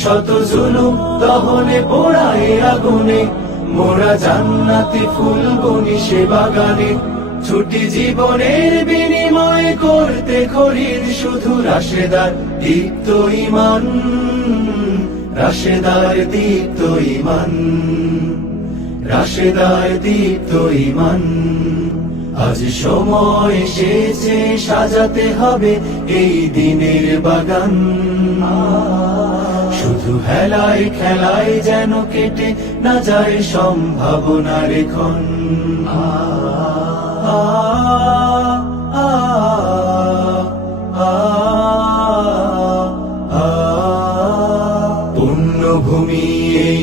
শত জুলুম দহনে পোড়ায় আগুনে মোরা জান্নাতি বনি সে বাগানে ছুটি জীবনের বিনিময় করতে খরির শুধু রাশেদার দীপ্ত ইমান রাশেদার দীপ্ত ইমান রাশেদার দীপ্ত ইমান আজ সময় এসেছে সাজাতে হবে এই দিনের বাগান শুধু হেলায় খেলায় যেন কেটে না যায় সম্ভাবনার এখন